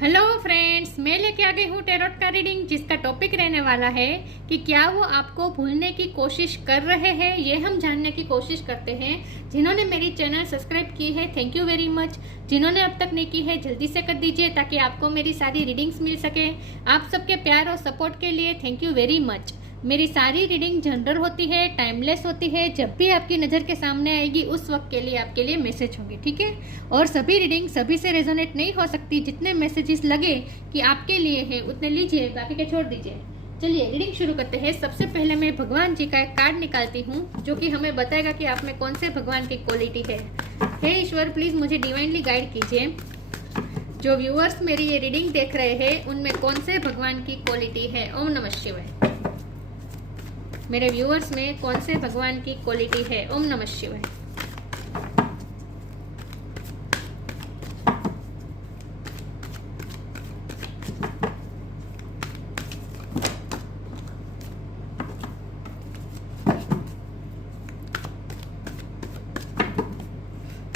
Hello friends, मैं लेके आ गई हूँ टैरोट का रीडिंग, जिसका टॉपिक रहने वाला है कि क्या वो आपको भूलने की कोशिश कर रहे हैं। ये हम जानने की कोशिश करते हैं। जिन्होंने मेरी चैनल सब्सक्राइब की है, थैंक यू वेरी मच। जिन्होंने अब तक नहीं की है, जल्दी से कर दीजिए ताकि आपको मेरी सारी रीडिंग्स मिल सके। आप सबके प्यार और सपोर्ट के लिए थैंक यू वेरी मच। मेरी सारी रीडिंग जनरल होती है, टाइमलेस होती है। जब भी आपकी नज़र के सामने आएगी उस वक्त के लिए आपके लिए मैसेज होंगी, ठीक है। और सभी रीडिंग सभी से रेजोनेट नहीं हो सकती। जितने मैसेजेस लगे कि आपके लिए है उतने लीजिए, बाकी के छोड़ दीजिए। चलिए रीडिंग शुरू करते हैं। सबसे पहले मैं भगवान जी का एक कार्ड निकालती हूँ जो कि हमें बताएगा कि आप में कौन से भगवान की क्वालिटी है। हे ईश्वर, प्लीज मुझे डिवाइनली गाइड कीजिए। जो व्यूअर्स मेरी ये रीडिंग देख रहे हैं उनमें कौन से भगवान की क्वालिटी है। ओम नमः शिवाय। मेरे व्यूअर्स में कौन से भगवान की क्वालिटी है। ओम नमः शिवाय।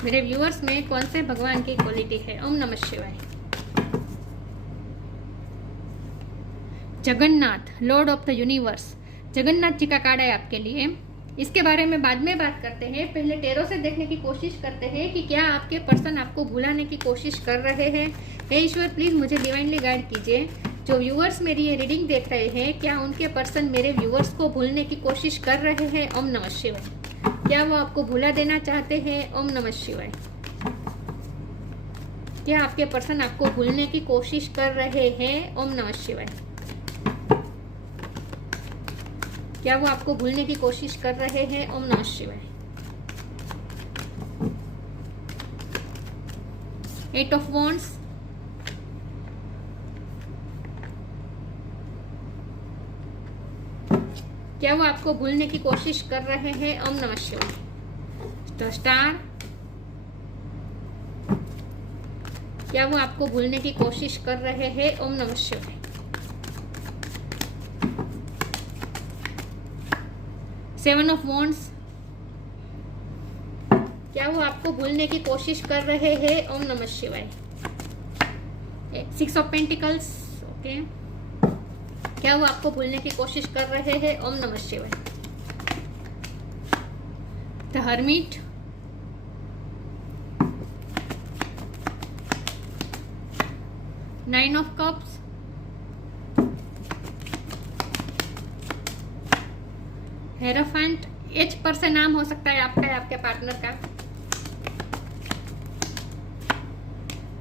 मेरे व्यूअर्स में कौन से भगवान की क्वालिटी है। ओम नमः शिवाय। Jagannath, lord of the universe, Jagannath ji का कार्ड है आपके लिए। इसके बारे में बाद में बात करते हैं। पहले टैरो से देखने की कोशिश करते हैं कि क्या आपके पर्सन आपको भुलाने की कोशिश कर रहे हैं। हे ईश्वर, प्लीज मुझे डिवाइनली गाइड कीजिए। जो व्यूअर्स मेरी ये रीडिंग देख रहे हैं, क्या उनके पर्सन मेरे व्यूअर्स को भूलने की कोशिश कर रहे हैं। ओम नमः शिवाय। क्या वो आपको भुला देना चाहते हैं। ओम नमः शिवाय। क्या आपके पर्सन आपको भूलने की कोशिश कर रहे हैं। ओम नमः शिवाय। क्या वो आपको भूलने की कोशिश कर रहे हैं। ओम नमः शिवाय। 8 ऑफ वॉन्ड्स, क्या वो आपको भूलने की कोशिश कर रहे हैं। ओम नमः शिवाय। द स्टार, क्या वो आपको भूलने की कोशिश कर रहे हैं। ओम नमः शिवाय। सेवन ऑफ वॉन्ड्स, क्या वो आपको भूलने की कोशिश कर रहे हैं। ओम नमः शिवाय। 6 ऑफ पेंटिकल्स, ओके, क्या वो आपको भूलने की कोशिश कर रहे हैं। ओम नमः शिवाय। The hermit, nine of cups, hierophant, H पर से नाम हो सकता है आपका या आपके पार्टनर का।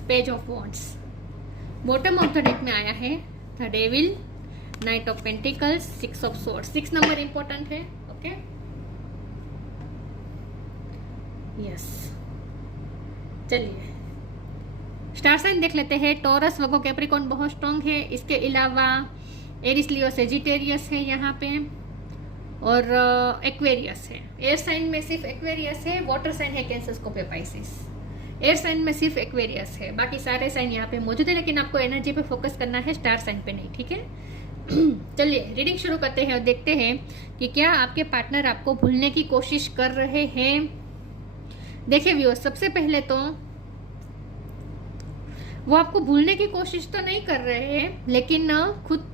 Page of wands, bottom of the deck में आया है the devil, night of pentacles, 6 of swords. 6 number important है, ओके, यस। चलिए स्टार साइन देख लेते हैं। टॉरस, वर्गो, कैप्रिकॉर्न बहुत स्ट्रॉन्ग है। इसके अलावा एरिस, लियो, सेजिटेरियस है यहाँ पे, और एक्वेरियस है। एयर साइन में सिर्फ एक्वेरियस है। वाटर साइन है Cancer, Scorpio, Pisces. Air sign में सिर्फ एक्वेरियस है, बाकी सारे साइन यहाँ पे मौजूद है, लेकिन आपको एनर्जी पे फोकस करना है, स्टार साइन पे नहीं, ठीक है। चलिए रीडिंग शुरू करते हैं और देखते हैं कि क्या आपके पार्टनर आपको भूलने की कोशिश कर रहे हैं। देखिए व्यूअर्स, सबसे पहले तो वो आपको भूलने की कोशिश तो नहीं कर रहे हैं, लेकिन खुद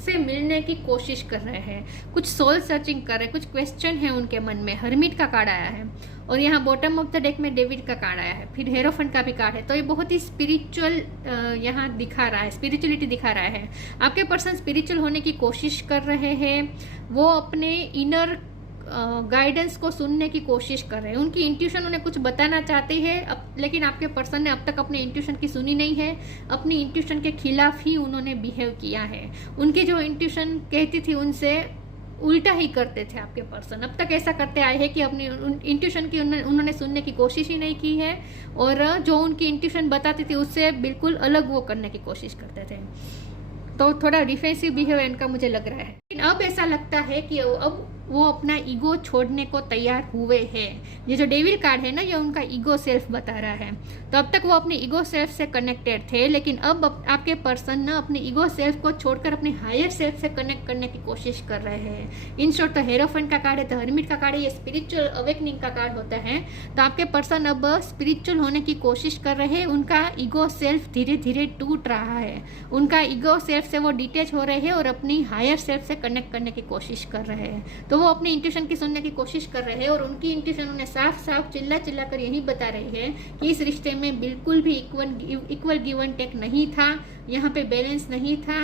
से मिलने की कोशिश कर रहे हैं। कुछ सोल सर्चिंग कर रहे हैं, कुछ क्वेश्चन है उनके मन में। हर्मिट का कार्ड आया है और यहाँ बॉटम ऑफ द डेक में डेविड का कार्ड आया है, फिर हेरोफेंट का भी कार्ड है। तो ये बहुत ही स्पिरिचुअल यहाँ दिखा रहा है, स्पिरिचुअलिटी दिखा रहा है। आपके पर्सन स्पिरिचुअल होने की कोशिश कर रहे हैं। वो अपने इनर गाइडेंस को सुनने की कोशिश कर रहे हैं। उनकी इंट्यूशन उन्हें कुछ बताना चाहते हैं, लेकिन आपके पर्सन ने अब तक अपने इंट्यूशन की सुनी नहीं है। अपनी इंट्यूशन के खिलाफ ही उन्होंने बिहेव किया है। उनकी जो इंट्यूशन कहती थी उनसे उल्टा ही करते थे आपके पर्सन। अब तक ऐसा करते आए हैं कि अपनी इंट्यूशन की उन्होंने सुनने की कोशिश ही नहीं की है, और जो उनकी इंट्यूशन बताती थी उससे बिल्कुल अलग वो करने की कोशिश करते थे। तो थोड़ा डिफेंसिव बिहेवियर इनका मुझे लग रहा है। लेकिन अब ऐसा लगता है कि अब वो अपना ईगो छोड़ने को तैयार हुए हैं। ये जो डेविल कार्ड है ना, ये उनका ईगो सेल्फ बता रहा है। तो अब तक वो अपने ईगो सेल्फ से कनेक्टेड थे, लेकिन अब आपके पर्सन ना अपने ईगो सेल्फ को छोड़कर अपने हायर सेल्फ से कनेक्ट करने की कोशिश कर रहे हैं। इन शॉर्ट, तो हेरोफेंट का कार्ड है, तो हर्मिट का कार्ड है, ये स्पिरिचुअल अवेकनिंग का कार्ड होता है। तो आपके पर्सन अब स्पिरिचुअल होने की कोशिश कर रहे हैं। उनका ईगो सेल्फ धीरे धीरे टूट रहा है। उनका ईगो सेल्फ से वो डिटैच हो रहे हैं और अपनी हायर सेल्फ से कनेक्ट करने की कोशिश कर रहे हैं। तो वो अपनी इंट्यूशन की सुनने की कोशिश कर रहे हैं, और उनकी इंट्यूशन उन्हें साफ साफ चिल्ला चिल्ला कर यही बता रही है कि इस रिश्ते में बिल्कुल भी इक्वल गिव एंड टेक नहीं था। यहाँ पे बैलेंस नहीं था,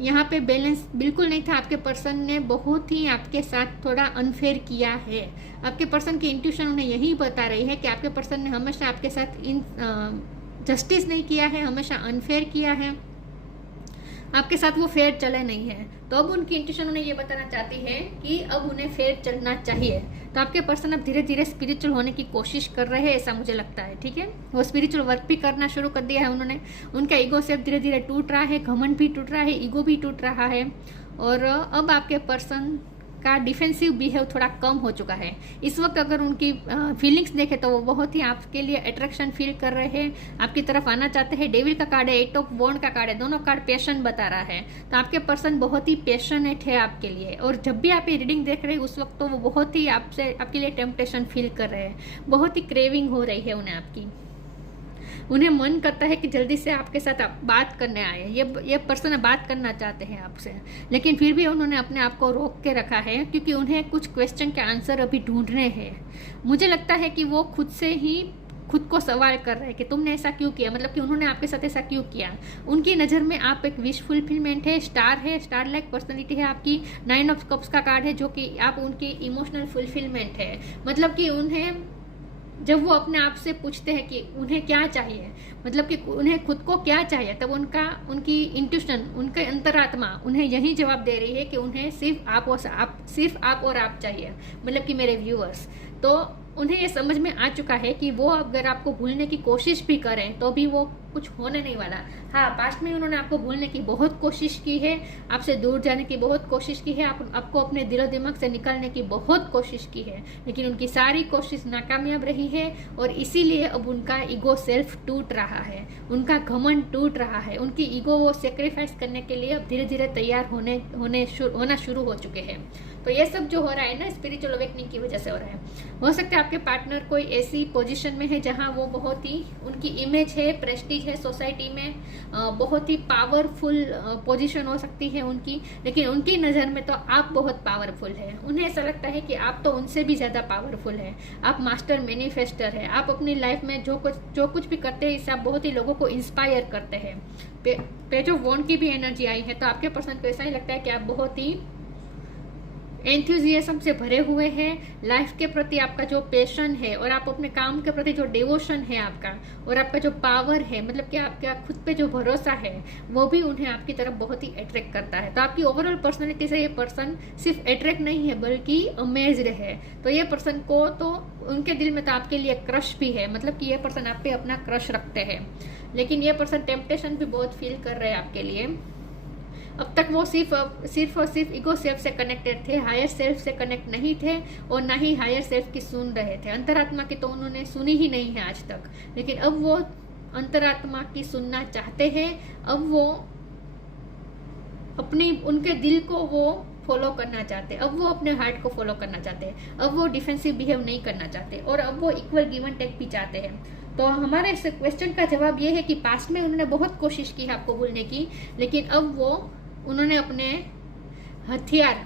यहाँ पे बैलेंस बिल्कुल नहीं था। आपके पर्सन ने बहुत ही आपके साथ थोड़ा अनफेयर किया है। आपके पर्सन की इंट्यूशन उन्हें यही बता रही है कि आपके पर्सन ने हमेशा आपके साथ जस्टिस नहीं किया है, हमेशा अनफेयर किया है, आपके साथ वो फेयर चले नहीं है। तो अब उनकी इंट्यूशन उन्हें ये बताना चाहती है कि अब उन्हें फेयर चलना चाहिए। तो आपके पर्सन अब धीरे धीरे स्पिरिचुअल होने की कोशिश कर रहे हैं, ऐसा मुझे लगता है। ठीक है, वो स्पिरिचुअल वर्क भी करना शुरू कर दिया है उन्होंने। उनका ईगो सेल्फ धीरे धीरे टूट रहा है, घमंड भी टूट रहा है, ईगो भी टूट रहा है, और अब आपके पर्सन का डिफेंसिव बिहेव थोड़ा कम हो चुका है। इस वक्त अगर उनकी फीलिंग्स देखें तो वो बहुत ही आपके लिए अट्रैक्शन फील कर रहे हैं, आपकी तरफ आना चाहते हैं। डेविल का कार्ड है, 8 ऑफ वॉन्ड का कार्ड है, दोनों कार्ड पैशन बता रहा है। तो आपके पर्सन बहुत ही पैशनेट है आपके लिए, और जब भी आप ये रीडिंग देख रहे हैं उस वक्त तो वो बहुत ही आपके लिए टेम्पटेशन फील कर रहे हैं, बहुत ही क्रेविंग हो रही है उन्हें आपकी। उन्हें मन करता है कि जल्दी से आपके साथ बात करने आए। ये पर्सन बात करना चाहते हैं आपसे, लेकिन फिर भी उन्होंने अपने आप को रोक के रखा है, क्योंकि उन्हें कुछ क्वेश्चन के आंसर अभी ढूंढने हैं। मुझे लगता है कि वो खुद से ही खुद को सवाल कर रहे हैं कि तुमने ऐसा क्यों किया, मतलब कि उन्होंने आपके साथ ऐसा क्यों किया। उनकी नज़र में आप एक विश फुलफिलमेंट है, स्टार लाइक पर्सनैलिटी है आपकी। 9 ऑफ कप्स का कार्ड है, जो कि आप उनकी इमोशनल फुलफिलमेंट है। मतलब कि उन्हें जब वो अपने आप से पूछते हैं कि उन्हें क्या चाहिए, मतलब कि उन्हें खुद को क्या चाहिए, तब उनकी इंट्यूशन, उनके अंतरात्मा उन्हें यही जवाब दे रही है कि उन्हें सिर्फ आप और आप चाहिए, मतलब कि मेरे व्यूअर्स। तो उन्हें ये समझ में आ चुका है कि वो अगर आपको भूलने की कोशिश भी करें तो भी वो कुछ होने नहीं वाला। हाँ, पास्ट में उन्होंने आपको भूलने की बहुत कोशिश की है, आपसे दूर जाने की बहुत कोशिश की है, आपको अपने दिलो दिमाग से निकालने की बहुत कोशिश की है, लेकिन उनकी सारी कोशिश नाकामयाब रही है। और इसीलिए अब उनका ईगो सेल्फ टूट रहा है, उनका घमंड टूट रहा है, उनकी ईगो वो सेक्रीफाइस करने के लिए अब धीरे धीरे तैयार होना शुरू हो चुके हैं। तो ये सब जो हो रहा है ना, स्पिरिचुअल अवेकनिंग की वजह से हो रहा है। हो सकता है आपके पार्टनर कोई ऐसी पोजीशन में है जहां वो बहुत ही, उनकी इमेज है, प्रेस्टीज है सोसाइटी में, बहुत ही पावरफुल पोजीशन हो सकती है उनकी, लेकिन उनकी नज़र में तो आप बहुत पावरफुल है। उन्हें ऐसा लगता है कि आप तो उनसे भी ज़्यादा पावरफुल है, आप मास्टर मैनिफेस्टर है, आप अपनी लाइफ में जो कुछ भी करते हैं इससे आप बहुत ही लोगों को इंस्पायर करते हैं। पेज ऑफ वॉन्ड की भी एनर्जी आई है, तो आपके पर्सन को ऐसा ही लगता है कि आप बहुत ही एंथुजियाज्म से भरे हुए हैं। लाइफ के प्रति आपका जो पैशन है, और आप अपने काम के प्रति जो डिवोशन है आपका, और आपका जो पावर है, मतलब कि आपका खुद पे जो भरोसा है, वो भी उन्हें आपकी तरफ बहुत ही अट्रैक्ट करता है। तो आपकी ओवरऑल पर्सनैलिटी से ये पर्सन सिर्फ अट्रैक्ट नहीं है बल्कि अमेज्ड है। तो ये पर्सन को तो उनके दिल में तो आपके लिए क्रश भी है, मतलब कि ये पर्सन आप पे अपना क्रश रखते हैं, लेकिन ये पर्सन टेम्पटेशन भी बहुत फील कर रहे हैं आपके लिए। अब तक वो सिर्फ और सिर्फ ईगो सेल्फ से कनेक्टेड थे, हायर सेल्फ से कनेक्ट नहीं थे, और ना ही हायर सेल्फ की सुन रहे थे। अंतरात्मा की तो उन्होंने सुनी ही नहीं है आज तक, लेकिन अब वो अंतरात्मा की सुनना चाहते हैं। अब वो उनके दिल को वो फॉलो करना चाहते हैं, अब वो अपने हार्ट को फॉलो करना चाहते हैं, अब वो डिफेंसिव बिहेव नहीं करना चाहते, और अब वो इक्वल गिव एंड टेक भी चाहते हैं। तो हमारे इस क्वेश्चन का जवाब ये है कि पास्ट में उन्होंने बहुत कोशिश की है आपको भूलने की, लेकिन अब उन्होंने अपने हथियार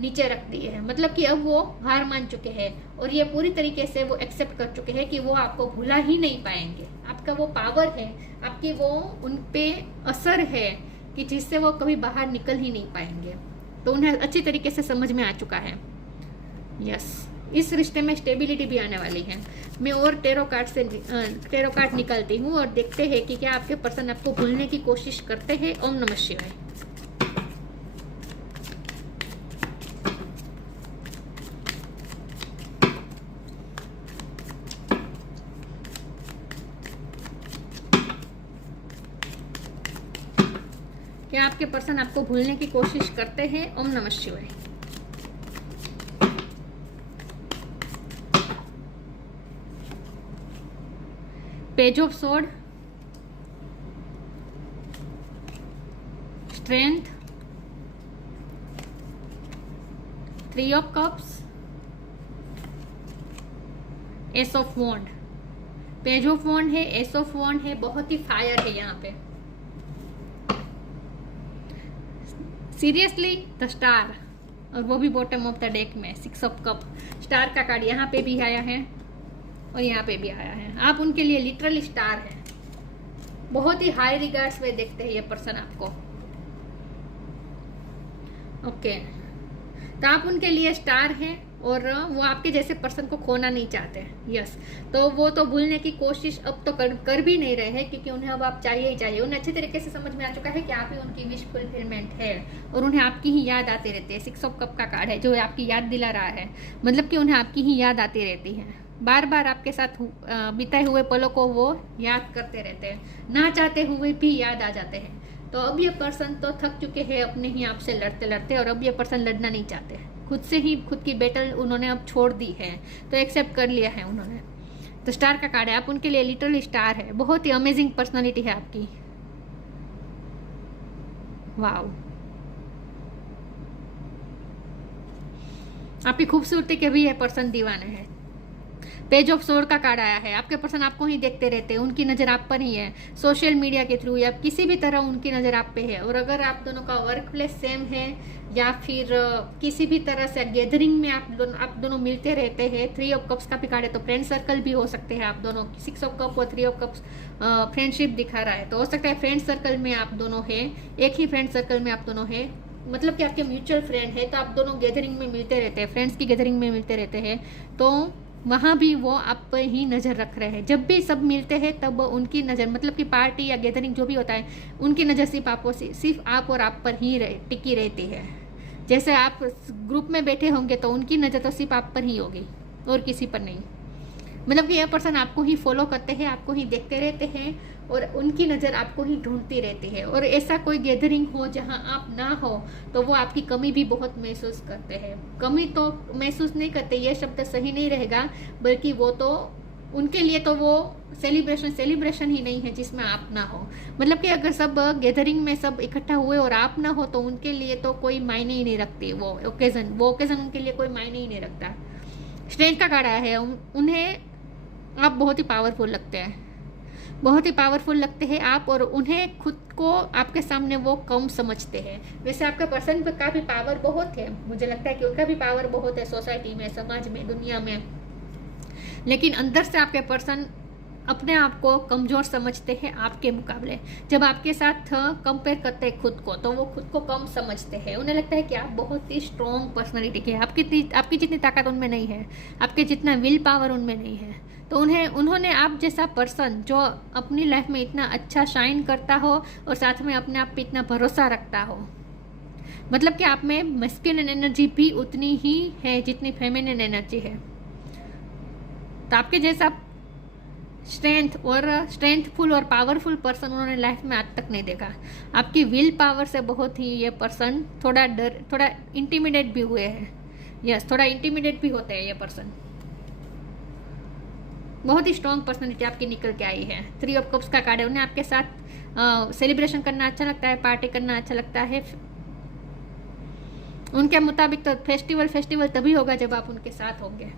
नीचे रख दिए हैं, मतलब कि अब वो हार मान चुके हैं, और ये पूरी तरीके से वो एक्सेप्ट कर चुके हैं कि वो आपको भुला ही नहीं पाएंगे। आपका वो पावर है, आपकी वो उन पे असर है कि जिससे वो कभी बाहर निकल ही नहीं पाएंगे। तो उन्हें अच्छी तरीके से समझ में आ चुका है। यस, इस रिश्ते में स्टेबिलिटी भी आने वाली है। मैं और टेरो कार्ड निकालती हूँ और देखते हैं कि क्या आपके पर्सन आपको भूलने की कोशिश करते हैं। ओम नमः शिवाय। क्या आपके पर्सन आपको भूलने की कोशिश करते हैं? ओम नमः शिवाय। Page of sword, strength, 3 of cups, ace of wand. Page of wand है, एस ऑफ वॉन्ड है, बहुत ही फायर है यहाँ पे। सीरियसली द स्टार, और वो भी बॉटम ऑफ द डेक में 6 ऑफ कप। स्टार का कार्ड यहाँ पे भी आया है और यहाँ पे भी आया है। आप उनके लिए लिटरली स्टार है, बहुत ही हाई रिगार्ड्स में देखते हैं ये पर्सन आपको। ओके, तो आप उनके लिए स्टार हैं और वो आपके जैसे पर्सन को खोना नहीं चाहते हैं। यस, तो वो तो भूलने की कोशिश अब तो कर भी नहीं रहे हैं, क्योंकि उन्हें अब आप चाहिए ही चाहिए। उन्हें अच्छे तरीके से समझ में आ चुका है कि आप ही उनकी विश फुलफिलमेंट है और उन्हें आपकी ही याद आती रहती है। 6 ऑफ कप का कार्ड है जो आपकी याद दिला रहा है, मतलब कि उन्हें आपकी ही याद आती रहती है। बार बार आपके साथ बिताए हुए पलों को वो याद करते रहते हैं, ना चाहते हुए भी याद आ जाते हैं। तो अब ये पर्सन तो थक चुके हैं अपने ही आप से लड़ते लड़ते, और अब ये पर्सन लड़ना नहीं चाहते हैं। खुद से ही खुद की बैटल उन्होंने अब छोड़ दी है, तो एक्सेप्ट कर लिया है उन्होंने। तो स्टार का कार्ड है, आप उनके लिए लिटरली स्टार है। बहुत ही अमेजिंग पर्सनालिटी है आपकी। वाओ, आपकी खूबसूरती के भी ये पर्सन दीवाने हैं। पेज ऑफ स्वॉर्ड का कार्ड आया है, आपके पर्सन आपको ही देखते रहते हैं, उनकी नज़र आप पर ही है। सोशल मीडिया के थ्रू या किसी भी तरह उनकी नज़र आप पे है। और अगर आप दोनों का वर्क प्लेस सेम है या फिर किसी भी तरह से गैदरिंग में आप दोनों मिलते रहते हैं। 3 ऑफ कप्स का भी कार्ड है, तो फ्रेंड सर्कल भी हो सकते हैं आप दोनों। 6 ऑफ कप और 3 ऑफ कप्स फ्रेंडशिप दिखा रहा है, तो हो सकता है फ्रेंड सर्कल में आप दोनों हैं, एक ही फ्रेंड सर्कल में आप दोनों हैं, मतलब कि आपके म्यूचुअल फ्रेंड है। तो आप दोनों गैदरिंग में मिलते रहते हैं, फ्रेंड्स की गैदरिंग में मिलते रहते हैं, तो वहाँ भी वो आप पर ही नज़र रख रहे हैं। जब भी सब मिलते हैं तब उनकी नज़र, मतलब कि पार्टी या गैदरिंग जो भी होता है, उनकी नज़र सिर्फ आप और आप पर ही टिकी रहती है। जैसे आप ग्रुप में बैठे होंगे तो उनकी नज़र तो सिर्फ आप पर ही होगी और किसी पर नहीं। मतलब कि यह पर्सन आपको ही फॉलो करते हैं, आपको ही देखते रहते हैं और उनकी नज़र आपको ही ढूंढती रहती है। और ऐसा कोई गैदरिंग हो जहां आप ना हो तो वो आपकी कमी भी बहुत महसूस करते हैं। कमी तो महसूस नहीं करते, ये शब्द सही नहीं रहेगा, बल्कि वो तो उनके लिए तो वो सेलिब्रेशन ही नहीं है जिसमें आप ना हो। मतलब कि अगर सब गैदरिंग में सब इकट्ठा हुए और आप ना हो तो उनके लिए तो कोई मायने ही नहीं रखती वो ओकेजन उनके लिए कोई मायने ही नहीं रखता। स्ट्रेंथ का कार्ड आया है, उन्हें आप बहुत ही पावरफुल लगते हैं, बहुत ही पावरफुल लगते हैं आप, और उन्हें खुद को आपके सामने वो कम समझते हैं। वैसे आपका पर्सन का भी पावर बहुत है, मुझे लगता है कि उनका भी पावर बहुत है सोसाइटी में, समाज में, दुनिया में, लेकिन अंदर से आपके पर्सन अपने आप को कमज़ोर समझते हैं आपके मुकाबले। जब आपके साथ कंपेयर करते हैं खुद को तो वो खुद को कम समझते हैं। उन्हें लगता है कि आप बहुत ही स्ट्रॉन्ग पर्सनालिटी के हैं, आपकी जितनी ताकत उनमें नहीं है, आपके जितना विल पावर उनमें नहीं है। तो उन्होंने आप जैसा पर्सन जो अपनी लाइफ में इतना अच्छा शाइन करता हो और साथ में अपने आप पे इतना भरोसा रखता हो, मतलब कि आप में मैस्कुलिन एनर्जी भी उतनी ही है जितनी फेमिनिन एनर्जी है। तो आपके जैसा स्ट्रेंथफुल और पावरफुल पर्सन उन्होंने लाइफ में आज तक नहीं देखा। आपकी विल पावर से बहुत ही ये पर्सन थोड़ा इंटिमिडेट भी हुए हैं। यस, थोड़ा इंटिमिडेट भी होते हैं ये पर्सन। बहुत ही स्ट्रॉन्ग पर्सनालिटी आपकी निकल के आई है। 3 ऑफ कप्स का कार्ड है, उन्हें आपके साथ सेलिब्रेशन करना अच्छा लगता है, पार्टी करना अच्छा लगता है। उनके मुताबिक तो फेस्टिवल तभी होगा जब आप उनके साथ होंगे।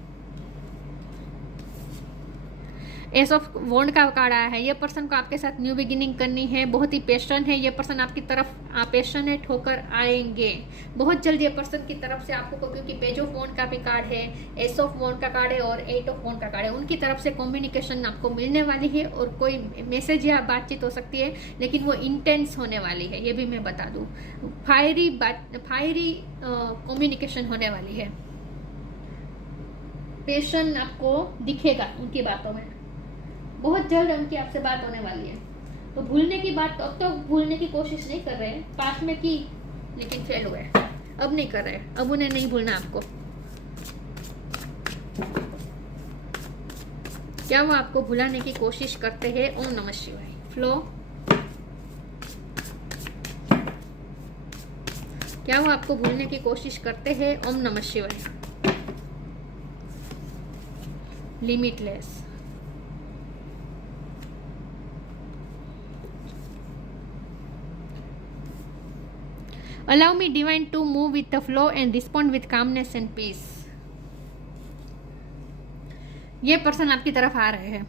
एस ऑफ वॉन्ड का कार्ड आया है, ये पर्सन को आपके साथ न्यू बिगिनिंग करनी है, बहुत ही पैशन है ये पर्सन आपकी तरफ, पैशनेट होकर आएंगे बहुत जल्द ये पर्सन की तरफ से आपको, क्योंकि पेज ऑफ वॉन्ड का भी कार्ड है, एस ऑफ वॉन्ड का कार्ड है और 8 ऑफ वॉन्ड का कार्ड है। उनकी तरफ से कम्युनिकेशन आपको मिलने वाली है और कोई मैसेज या बातचीत हो सकती है, लेकिन वो इंटेंस होने वाली है, ये भी मैं बता दूँ। फायरी कम्युनिकेशन होने वाली है, पैशन आपको दिखेगा उनकी बातों में। बहुत जल्द उनकी आपसे बात होने वाली है। तो भूलने की बात अब तो भूलने की कोशिश नहीं कर रहे हैं, पास्ट में की लेकिन फेल हुए, अब नहीं कर रहे, अब उन्हें नहीं भूलना आपको। क्या वो आपको भुलाने की कोशिश करते हैं? ओम नमः शिवाय। फ्लो, क्या वो आपको भूलने की कोशिश करते हैं? ओम नमः शिवाय। Limitless, allow me divine to move with the flow and respond with calmness and peace. ये पर्सन आपकी तरफ आ रहे हैं।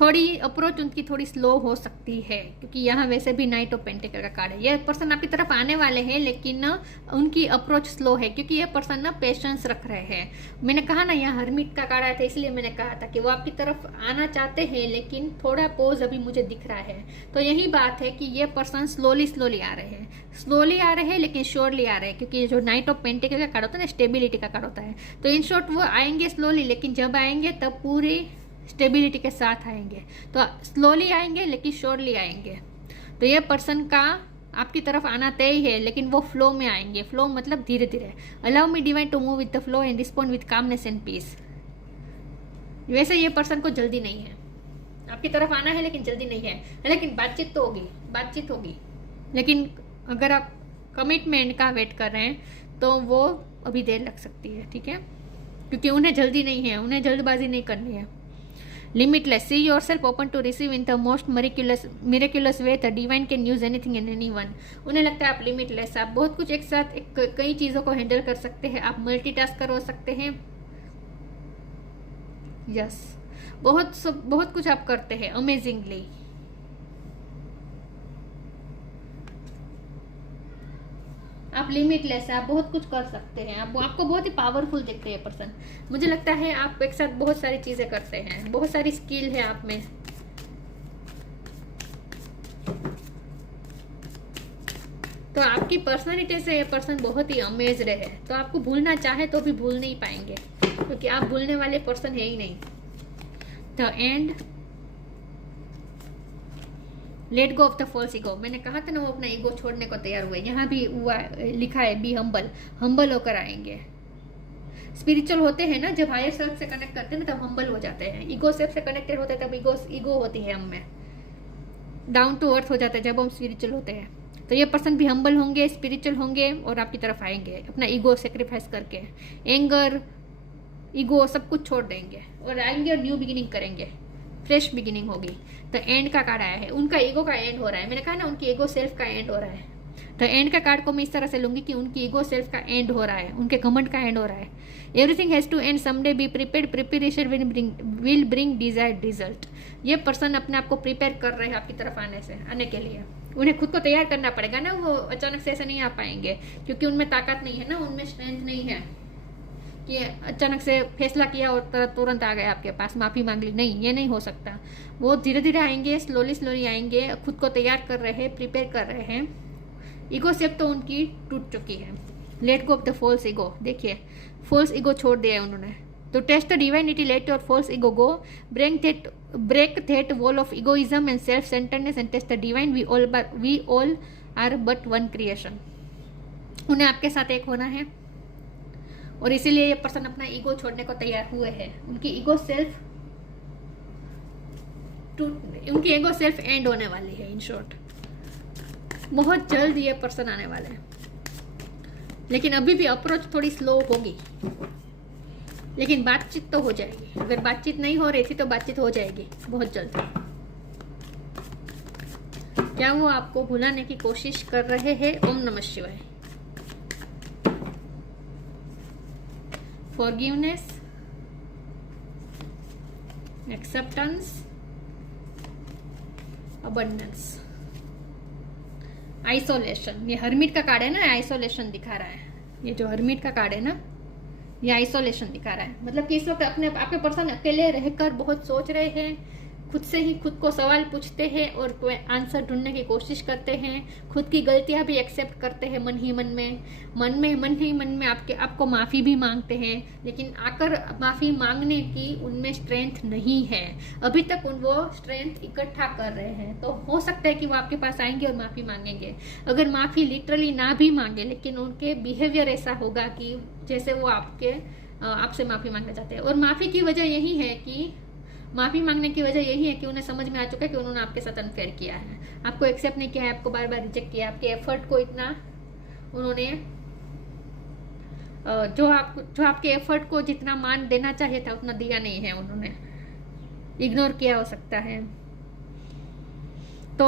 थोड़ी अप्रोच उनकी थोड़ी स्लो हो सकती है क्योंकि यहाँ वैसे भी नाइट ऑफ पेंटिकल का कार्ड है। ये पर्सन आपकी तरफ आने वाले हैं लेकिन ना उनकी अप्रोच स्लो है क्योंकि ये पर्सन ना पेशेंस रख रहे हैं। मैंने कहा ना यहाँ हर्मिट का कार्ड आया था, इसलिए मैंने कहा था कि वो आपकी तरफ आना चाहते हैं लेकिन थोड़ा पोज अभी मुझे दिख रहा है। तो यही बात है कि ये पर्सन स्लोली आ रहे हैं, स्लोली आ रहे हैं लेकिन श्योरली आ रहे हैं क्योंकि ये जो नाइट ऑफ पेंटिकल का कार्ड होता है ना, स्टेबिलिटी का कार्ड होता है। तो इन शॉर्ट वो आएंगे स्लोली, लेकिन जब आएंगे तब पूरी स्टेबिलिटी के साथ आएंगे। तो स्लोली आएंगे लेकिन श्योरली आएंगे। तो ये पर्सन का आपकी तरफ आना तय है लेकिन वो फ्लो में आएंगे। फ्लो मतलब धीरे धीरे। Allow me divine to move with the flow and respond with calmness and peace. वैसे ये पर्सन को जल्दी नहीं है, आपकी तरफ आना है लेकिन जल्दी नहीं है, लेकिन बातचीत तो होगी, बातचीत होगी। लेकिन अगर आप कमिटमेंट का वेट कर रहे हैं तो वो अभी देर लग सकती है, ठीक है, क्योंकि उन्हें जल्दी नहीं है, उन्हें जल्दबाजी नहीं करनी है। Limitless. See yourself open to receive in the most miraculous way. The divine can use anything and anyone. उन्हें लगता है आप लिमिटलेस, आप बहुत कुछ एक साथ कई चीज़ों को हैंडल कर सकते हैं, आप मल्टीटास्कर हो सकते हैं। यस, बहुत कुछ आप करते हैं अमेजिंगली। आप लिमिटलेस है, आप बहुत कुछ कर सकते हैं, आपको बहुत ही पावरफुल दिखते हैं पर्सन। मुझे लगता है आप एक साथ बहुत सारी चीजें करते हैं, बहुत सारी स्किल है आप में। तो आपकी पर्सनालिटी से ये पर्सन बहुत ही अमेज्ड है। तो आपको भूलना चाहे तो भी भूल नहीं पाएंगे क्योंकि आप भूलने वाले पर्सन है ही नहीं। The end, let go of the false ego. मैंने कहा था ना वो अपना ईगो छोड़ने को तैयार हुए। यहाँ भी लिखा है बी हम्बल, हम्बल होकर आएंगे। स्पिरिचुअल होते हैं ना, जब हायर सेल्फ से कनेक्ट करते हैं ना तब हम्बल हो जाते हैं। ईगो सेल्फ से कनेक्टेड होते हैं तब ईगो होती है हम में, डाउन टू अर्थ हो जाता है जब हम स्पिरिचुअल होते हैं। तो ये पर्सन भी हम्बल होंगे, स्पिरिचुअल होंगे और आपकी तरफ आएंगे अपना ईगो सेक्रीफाइस करके। एंगर, ईगो सब कुछ छोड़ देंगे और आएंगे और न्यू बिगिनिंग करेंगे, फ्रेश बिगिनिंग होगी। तो एंड का कार्ड आया है, उनका ईगो का एंड हो रहा है। मैंने कहा ना उनकी ईगो सेल्फ का एंड हो रहा है। तो एंड का कार्ड को मैं इस तरह से लूंगी कि उनकी ईगो सेल्फ का एंड हो रहा है, उनके घमंड का एंड हो रहा है। Everything has to end someday, be prepared, preparation will bring desired result. ये पर्सन अपने आप को प्रिपेयर कर रहे हैं आपकी तरफ आने के लिए। उन्हें खुद को तैयार करना पड़ेगा ना, वो अचानक से ऐसे नहीं आ पाएंगे क्योंकि उनमें ताकत नहीं है ना, उनमें स्ट्रेंथ नहीं है कि अचानक से फैसला किया और तुरंत आ गए आपके पास माफ़ी मांग ली। नहीं, ये नहीं हो सकता। वो धीरे धीरे आएंगे, स्लोली आएंगे, खुद को तैयार कर रहे हैं, प्रिपेयर कर रहे हैं। ईगो सेप तो उनकी टूट चुकी है। Let go of the false ego. देखिए फॉल्स ईगो छोड़ दिया है उन्होंने। तो test the divinity, let your false ego go, break that wall of egoism and self centeredness and test the divine. We all are but one creation. उन्हें आपके साथ एक होना है और इसीलिए ये पर्सन अपना ईगो छोड़ने को तैयार हुए हैं। उनकी ईगो सेल्फ एंड होने वाली है। इन शॉर्ट बहुत जल्द ये पर्सन आने वाले हैं, लेकिन अभी भी अप्रोच थोड़ी स्लो होगी, लेकिन बातचीत तो हो जाएगी। अगर बातचीत नहीं हो रही थी तो बातचीत हो जाएगी बहुत जल्द। क्या वो आपको भुलाने की कोशिश कर रहे हैं? ओम नमः शिवाय। Forgiveness, acceptance, abundance, isolation. ये हर्मिट का कार्ड है ना, आइसोलेशन दिखा रहा है। ये जो हर्मिट का कार्ड है ना, ये आइसोलेशन दिखा रहा है। मतलब कि इस वक्त आपके पर्सन अकेले रहकर बहुत सोच रहे हैं, खुद से ही खुद को सवाल पूछते हैं और कोई आंसर ढूंढने की कोशिश करते हैं। खुद की गलतियां भी एक्सेप्ट करते हैं मन ही मन में आपको माफ़ी भी मांगते हैं, लेकिन आकर माफ़ी मांगने की उनमें स्ट्रेंथ नहीं है। अभी तक वो स्ट्रेंथ इकट्ठा कर रहे हैं। तो हो सकता है कि वो आपके पास आएंगे और माफ़ी मांगेंगे। अगर माफ़ी लिटरली ना भी मांगे, लेकिन उनके बिहेवियर ऐसा होगा कि जैसे वो आपसे माफ़ी मांगना चाहते हैं। और माफ़ी की वजह यही है कि माफ़ी मांगने की वजह यही है कि उन्हें समझ में आ चुका है कि उन्होंने आपके साथ अनफेयर किया है, आपको एक्सेप्ट नहीं किया है, आपको बार बार रिजेक्ट किया, आपके एफर्ट को इतना उन्होंने जो आपके एफर्ट को जितना मान देना चाहिए था उतना दिया नहीं है, उन्होंने इग्नोर किया हो सकता है। तो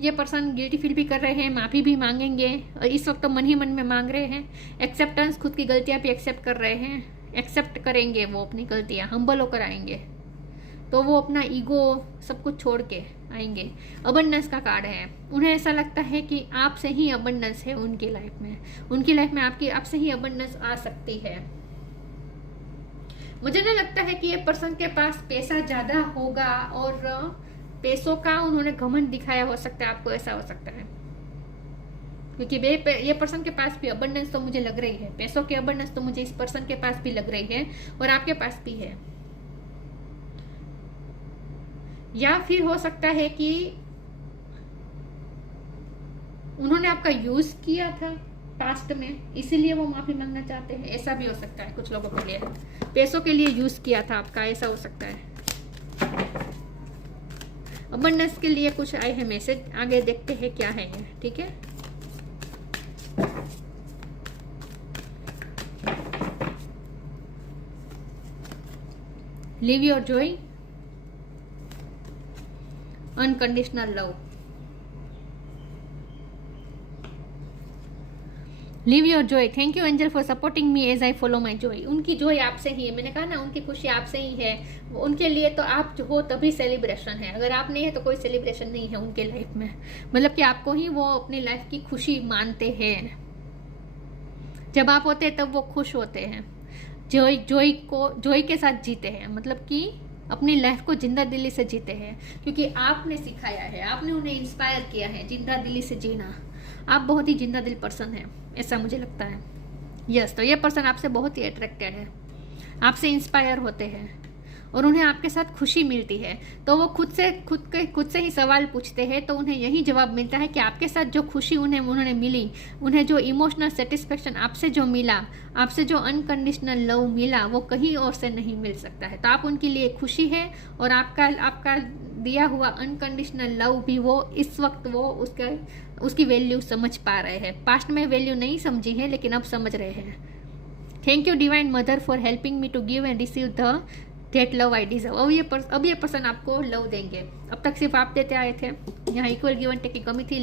ये पर्सन गिल्टी फील भी कर रहे हैं, माफ़ी भी मांगेंगे, और इस वक्त तो मन ही मन में मांग रहे हैं। एक्सेप्टेंस, खुद की गलतियाँ भी एक्सेप्ट कर रहे हैं, एक्सेप्ट करेंगे वो अपनी गलतियाँ, हम्बल होकर आएंगे। तो वो अपना ईगो सब कुछ छोड़ के आएंगे। अबंडेंस का कार्ड है, उन्हें ऐसा लगता है कि आपसे ही अबंडेंस है उनकी लाइफ में, उनकी लाइफ में आपसे ही अबंडेंस आ सकती है। मुझे नहीं लगता है कि ये पर्सन के पास पैसा ज़्यादा होगा और पैसों का उन्होंने घमंड दिखाया हो सकता है, आपको ऐसा हो सकता है, क्योंकि ये पर्सन के पास भी अबंडेंस तो मुझे लग रही है, पैसों की अबंडेंस तो मुझे इस पर्सन के पास भी लग रही है और आपके पास भी है। या फिर हो सकता है कि उन्होंने आपका यूज किया था पास्ट में, इसीलिए वो माफी मांगना चाहते हैं, ऐसा भी हो सकता है। कुछ लोगों के लिए पैसों के लिए यूज किया था आपका, ऐसा हो सकता है। अबंडेंस के लिए कुछ आए हैं मैसेज, आगे देखते हैं क्या है ये, ठीक है। Live your joy, unconditional love, live your joy. Thank you angel for supporting me as I follow my joy. उनकी जॉय आपसे ही है, मैंने कहा ना, उनकी खुशी आपसे ही है। उनके लिए तो आप जो हो तभी सेलिब्रेशन है, अगर आप नहीं है तो कोई सेलिब्रेशन नहीं है उनके लाइफ में। मतलब कि आपको ही वो अपनी लाइफ की खुशी मानते हैं, जब आप होते हैं तब वो खुश होते हैं, जॉय के साथ जीते हैं, मतलब कि अपनी लाइफ को जिंदा दिली से जीते हैं, क्योंकि आपने सिखाया है, आपने उन्हें इंस्पायर किया है जिंदा दिली से जीना। आप बहुत ही जिंदा दिल पर्सन है, ऐसा मुझे लगता है। यस, तो ये पर्सन आपसे बहुत ही अट्रैक्टेड है, आपसे इंस्पायर होते हैं और उन्हें आपके साथ खुशी मिलती है। तो वो खुद से ही सवाल पूछते हैं, तो उन्हें यही जवाब मिलता है कि आपके साथ जो खुशी उन्हें मिली, उन्हें जो इमोशनल सेटिस्फेक्शन आपसे जो मिला, आपसे जो अनकंडीशनल लव मिला, वो कहीं और से नहीं मिल सकता है। तो आप उनके लिए खुशी है और आपका दिया हुआ अनकंडीशनल लव भी वो इस वक्त वो उसकी वैल्यू समझ पा रहे हैं। पास्ट में वैल्यू नहीं समझी है, लेकिन अब समझ रहे हैं। Thank you divine mother for helping me to give and receive the that love I deserve. अब ये पर्सन आपको लव देंगे। अब तक सिर्फ आप देते आए थे, यहाँ इक्वल गिव एंड टेक की कमी थी।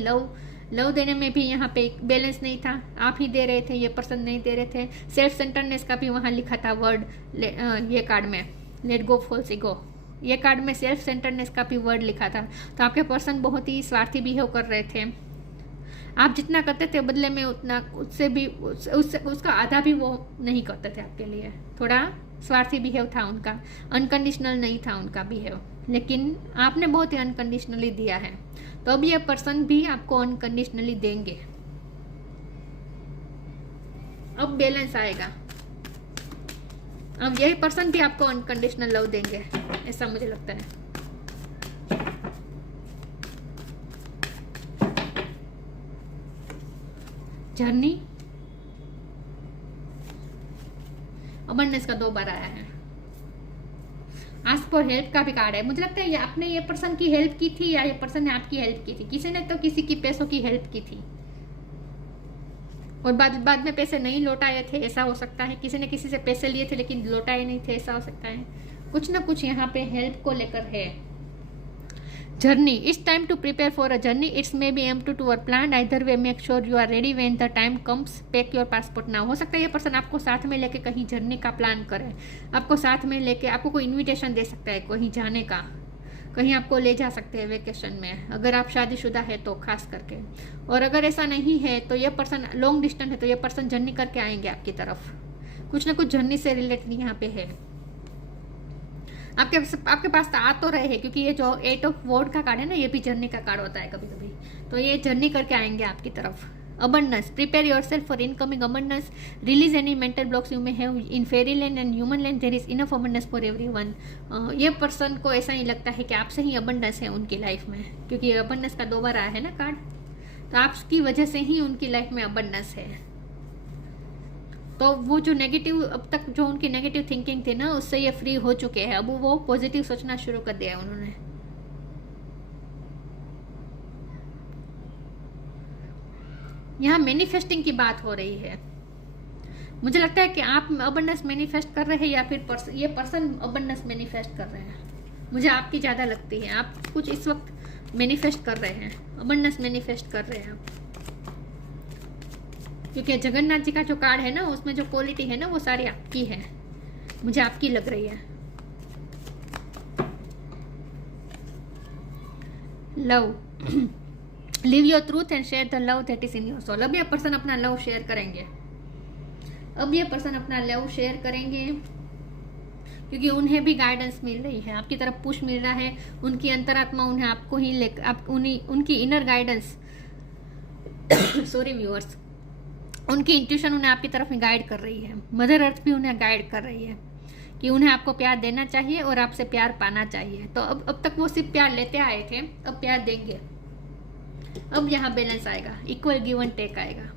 लव देने में भी यहाँ पे बैलेंस नहीं था, आप ही दे रहे थे, ये पर्सन नहीं दे रहे थे। सेल्फ सेंटरनेस का भी वहाँ लिखा था वर्ड, ये कार्ड में लेट गो फॉल्स ईगो, ये कार्ड में सेल्फ सेंटरनेस का भी वर्ड लिखा था। तो आपके पर्सन बहुत ही स्वार्थी बिहेव कर रहे थे। आप जितना करते थे बदले में उतना उसका आधा भी वो नहीं करते थे आपके लिए। थोड़ा स्वार्थी बिहेव था उनका, अनकंडीशनल नहीं था उनका बिहेव, लेकिन आपने बहुत ही अनकंडीशनली दिया है। तो अब ये पर्सन भी आपको अनकंडीशनली देंगे। अब बैलेंस आएगा, अब यही पर्सन भी आपको अनकंडीशनल लव देंगे, ऐसा मुझे लगता है। जर्नी, अबंडेंस का 2 बार आया है। आस्क फॉर हेल्प का भी कार्ड है। मुझे लगता है ये आपने ये पर्सन की हेल्प की थी या ये पर्सन ने आपकी हेल्प की थी। किसी ने तो किसी की पैसों की हेल्प की थी और बाद में पैसे नहीं लौटाए थे, ऐसा हो सकता है। किसी ने किसी से पैसे लिए थे लेकिन लौटाए नहीं थे, ऐसा हो सकता है। कुछ ना कुछ यहाँ पे हेल्प को लेकर है। Journey, it's time to prepare for a journey, it's may be am to or plan, either way make sure you are ready when the time comes, pack your passport now. हो सकता है ये person आपको साथ में लेके कहीं journey का प्लान करे, आपको साथ में लेके आपको कोई इन्विटेशन दे सकता है कहीं जाने का, कहीं आपको ले जा सकते हैं वेकेशन में, अगर आप शादीशुदा है तो खास करके। और अगर ऐसा नहीं है तो ये पर्सन लॉन्ग डिस्टेंस है तो ये पर्सन जर्नी करके आएंगे आपकी तरफ। कुछ ना कुछ जर्नी से रिलेटेड यहाँ पे है। आपके पास आ तो रहे हैं, क्योंकि ये जो 8 ऑफ वॉर्ड का कार्ड है ना, ये भी जर्नी का कार्ड होता है कभी कभी। तो ये जर्नी करके आएंगे आपकी तरफ। Abundance, prepare yourself for incoming abundance, release any mental blocks you may have in fairy land and human land, there is enough abundance for everyone. ये पर्सन को ऐसा ही लगता है कि आपसे ही अबंडेंस है उनकी लाइफ में, क्योंकि अबंडेंस का 2 बार आया है ना कार्ड, तो आपकी वजह से ही उनकी लाइफ में अबंडेंस है। तो वो जो नेगेटिव, अब तक जो उनकी नेगेटिव थिंकिंग थी ना, उससे ये फ्री हो चुके हैं। अब वो पॉजिटिव सोचना शुरू कर दिया है उन्होंने। यहाँ मैनिफेस्टिंग की बात हो रही है। मुझे लगता है कि आप अबंडेंस मैनिफेस्ट कर रहे हैं या फिर ये पर्सन अबंडेंस मैनिफेस्ट कर रहे हैं। मुझे आपकी ज़्यादा लगती है। आप कुछ इस वक्त मैनिफेस्ट कर रहे हैं, अबंडेंस मैनिफेस्ट कर रहे हैं आप, क्योंकि जगन्नाथ जी का जो कार्ड है ना उसमें जो क्वालिटी है ना वो सारी आपकी है, मुझे आपकी लग रही है। Love, live your truth and share the love that is in your soul. अब ये पर्सन अपना लव शेयर करेंगे, अब ये पर्सन अपना लव शेयर करेंगे, क्योंकि उन्हें भी गाइडेंस मिल रही है, आपकी तरफ पुश मिल रहा है। उनकी अंतरात्मा उन्हें आपको ही ले, आप उनकी इनर गाइडेंस सॉरी व्यूअर्स, उनकी इंट्यूशन उन्हें आपकी तरफ गाइड कर रही है। मदर अर्थ भी उन्हें गाइड कर रही है कि उन्हें आपको प्यार देना चाहिए और आपसे प्यार पाना चाहिए। तो अब तक वो सिर्फ प्यार लेते आए थे, अब प्यार देंगे। अब यहाँ बैलेंस आएगा, इक्वल गिव एंड टेक आएगा।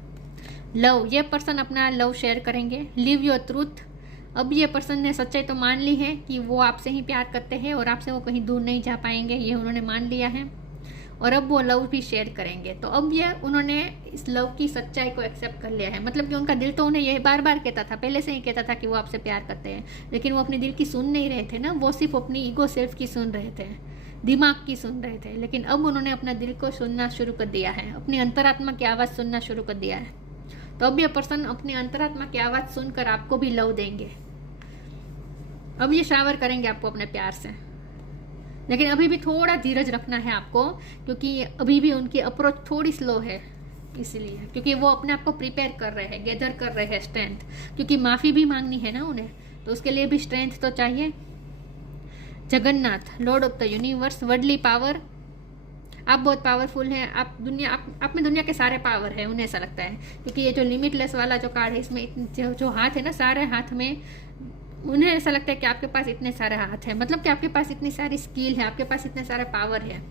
लव, ये पर्सन अपना लव शेयर करेंगे। लिव योर ट्रूथ, अब ये पर्सन ने सच्चाई तो मान ली है कि वो आपसे ही प्यार करते हैं और आपसे वो कहीं दूर नहीं जा पाएंगे, ये उन्होंने मान लिया है। और अब वो लव भी शेयर करेंगे। तो अब ये उन्होंने इस लव की सच्चाई को एक्सेप्ट कर लिया है। मतलब कि उनका दिल तो उन्हें ये बार बार कहता था, पहले से ही कहता था कि वो आपसे प्यार करते हैं, लेकिन वो अपने दिल की सुन नहीं रहे थे ना, वो सिर्फ अपनी ईगो सेल्फ की सुन रहे थे, दिमाग की सुन रहे थे। लेकिन अब उन्होंने अपना दिल को सुनना शुरू कर दिया है, अपनी अंतरात्मा की आवाज़ सुनना शुरू कर दिया है। तो अब ये पर्सन अपनी अंतरात्मा की आवाज़ सुनकर आपको भी लव देंगे। अब ये शावर करेंगे आपको अपने प्यार से, लेकिन अभी भी थोड़ा धीरज रखना है आपको, क्योंकि अभी भी उनकी अप्रोच थोड़ी स्लो है, इसलिए क्योंकि वो अपने आप को प्रिपेयर कर रहे हैं, गैदर कर रहे हैं स्ट्रेंथ, क्योंकि माफ़ी भी मांगनी है ना उन्हें, तो उसके लिए भी स्ट्रेंथ तो चाहिए। Jagannath, lord of the universe, worldly power, आप बहुत पावरफुल हैं, आप में दुनिया के सारे पावर है, उन्हें ऐसा लगता है, क्योंकि ये जो लिमिटलेस वाला जो कार्ड है इसमें जो हाथ है ना, सारे हाथ में उन्हें ऐसा लगता है कि आपके पास इतने सारे हाथ हैं, मतलब कि आपके पास इतनी सारी स्किल है, आपके पास इतने सारे पावर है।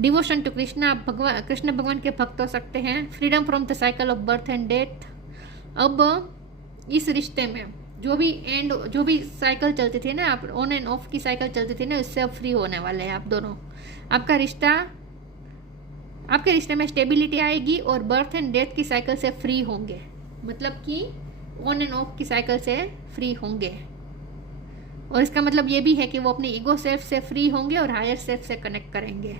डिवोशन टू कृष्ण, आप कृष्ण भगवान के भक्त हो सकते हैं। Freedom from the cycle of birth and death, अब इस रिश्ते में जो भी साइकिल चलती थी ना, आप ऑन एंड ऑफ की साइकिल चलती थी ना, इससे अब फ्री होने वाले हैं आप दोनों। आपके रिश्ते में स्टेबिलिटी आएगी और बर्थ एंड डेथ की साइकिल से फ्री होंगे, मतलब कि ऑन एंड ऑफ की साइकिल से फ्री होंगे। और इसका मतलब ये भी है कि वो अपने ईगो सेल्फ से फ्री होंगे और हायर सेल्फ से कनेक्ट करेंगे।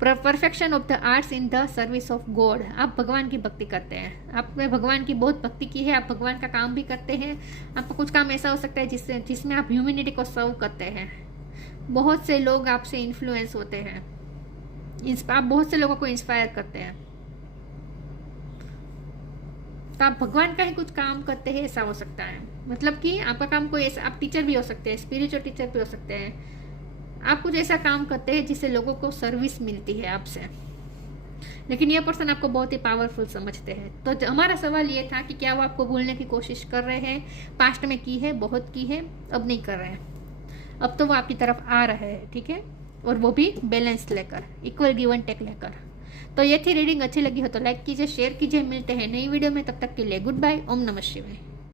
Perfection of the arts in the service of God, आप भगवान की भक्ति करते हैं, आपने भगवान की बहुत भक्ति की है, आप भगवान का काम भी करते हैं। आपका कुछ काम ऐसा हो सकता है जिसमें आप ह्यूमैनिटी को सर्व करते हैं। बहुत से लोग आपसे इन्फ्लुएंस होते हैं, आप बहुत से लोगों को इंस्पायर करते हैं, तो आप भगवान का ही कुछ काम करते हैं, ऐसा हो सकता है। मतलब कि आपका काम कोई ऐसा, आप टीचर भी हो सकते हैं, स्पिरिचुअल टीचर भी हो सकते हैं, आप कुछ ऐसा काम करते हैं जिससे लोगों को सर्विस मिलती है आपसे। लेकिन ये पर्सन आपको बहुत ही पावरफुल समझते हैं। तो हमारा सवाल ये था कि क्या वो आपको भूलने की कोशिश कर रहे हैं? पास्ट में की है, बहुत की है, अब नहीं कर रहे हैं, अब तो वो आपकी तरफ आ रहे हैं, ठीक है, और वो भी बैलेंस लेकर, इक्वल गिव एंड टेक लेकर। तो ये थी रीडिंग, अच्छी लगी हो तो लाइक कीजिए, शेयर कीजिए। मिलते हैं नई वीडियो में, तब तक के लिए गुड बाय, ओम नमः शिवाय।